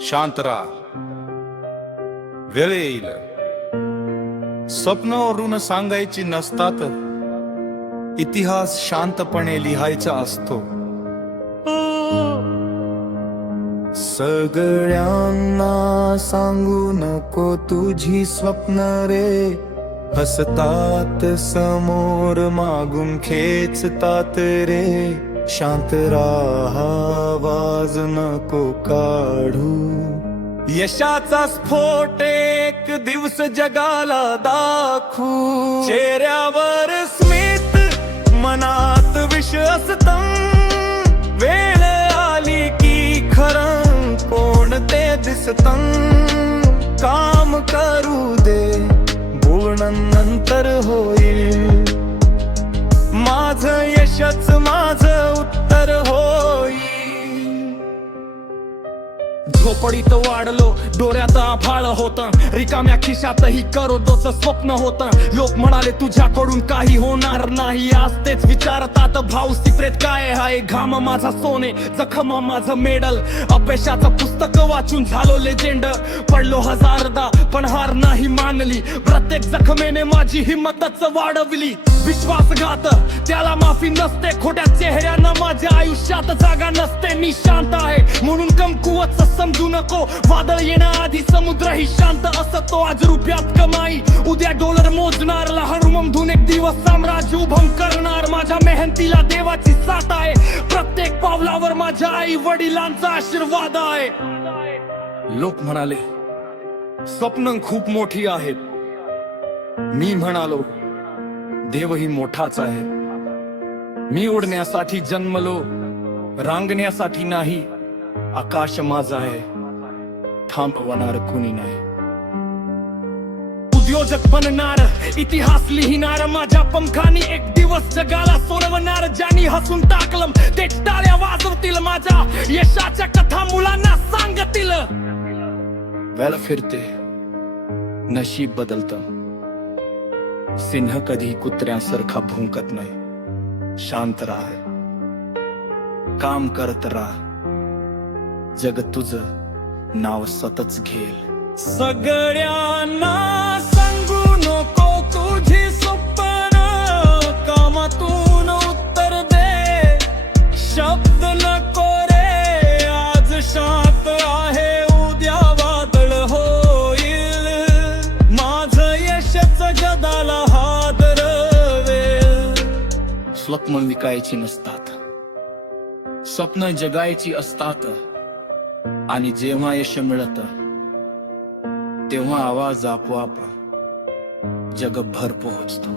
शांत राहा, वेळ येईल. स्वप्नावरून सांगायची नसतात, इतिहास शांतपणे लिहायचा असतो. सगळ्यांना सांगू नको तुझी स्वप्न रे, हसतात समोर मागून खेचतात रे. शांत राहा, आवाज नको काढू. यशाचा स्फोट एक दिवस जगाला दाखवू. चेहऱ्यावर स्मित, मनात विश्वासतं. वेळ आली की खरं कोण ते दिसतं. काम करू दे, बोलणं नंतर होईल. माझं यशच माझं उत्तर होईल. झोपडीत वाढलो, डोळ्यात आभाळ होतं, रिकाम्या खिशातही करोडोचं स्वप्न होतं. लोक म्हणाले तुझ्याकडून काही होणार नाही, आज तेच विचारतात भाऊ सिक्रेट काय आहे. घाम माझा सोने, जखम माझं मेडल, अपयशाचं पुस्तक वाचून झालो लेजेंड. पडलो हजारदा पण हार नाही मानली, प्रत्येक जखमेने माझी हिंमतच वाढवली. विश्वासघात त्याला माफी नसते, खोट्या चेहऱ्यांना माझ्या आयुष्यात जागा नसते. मी शांत आहे म्हणून कमकुवत समजू नको, वादळ येण्याआधी समुद्र ही शांत असतो. आज रुपयात कमाई, उद्या डॉलर मोजणार, लहान रुमधून एक दिवस साम्राज्य उभं करणार. माझ्या मेहनतीला देवाची साथ आहे, प्रत्येक पावलावर माझ्या आई वडिलांचा आशीर्वाद आहे. लोक म्हणाले स्वप्न खूप मोठी आहेत, मी म्हणालो देवही मोठाच आहे. मी उडण्यासाठी जन्मलो, रांगण्यासाठी नाही. आकाश माझा आहे, थांबवणार कुणी नाही. उद्योजक बनणार, इतिहास लिहिणार, माझ्या पंखानी एक दिवस जगाला सोडवणार. ज्यांनी हसून टाकलं ते टाळ्या वाजवतील, माझ्या यशाच्या कथा मुलांना सांगतील. वेळ फिरते, नशीब बदलतं, सिंह कधी कुत्र्यांसारखा भुंकत नाही. शांत राहा, काम करत राहा, जग तुझं नाव सतत घेईल. सगळ्यांना सांगू नको तुझी स्वप्न, कामातून उत्तर दे. शब्द नको रे, आज शांत आहे, उद्या वादळ होईल. माझं यशच जगाला हादरवेल. स्वप्न विकायची नसतात, स्वप्न जगायची असतात. आणि जेव्हा यश मिळत तेव्हा आवाज आपोआप जगभर पोहोचतो.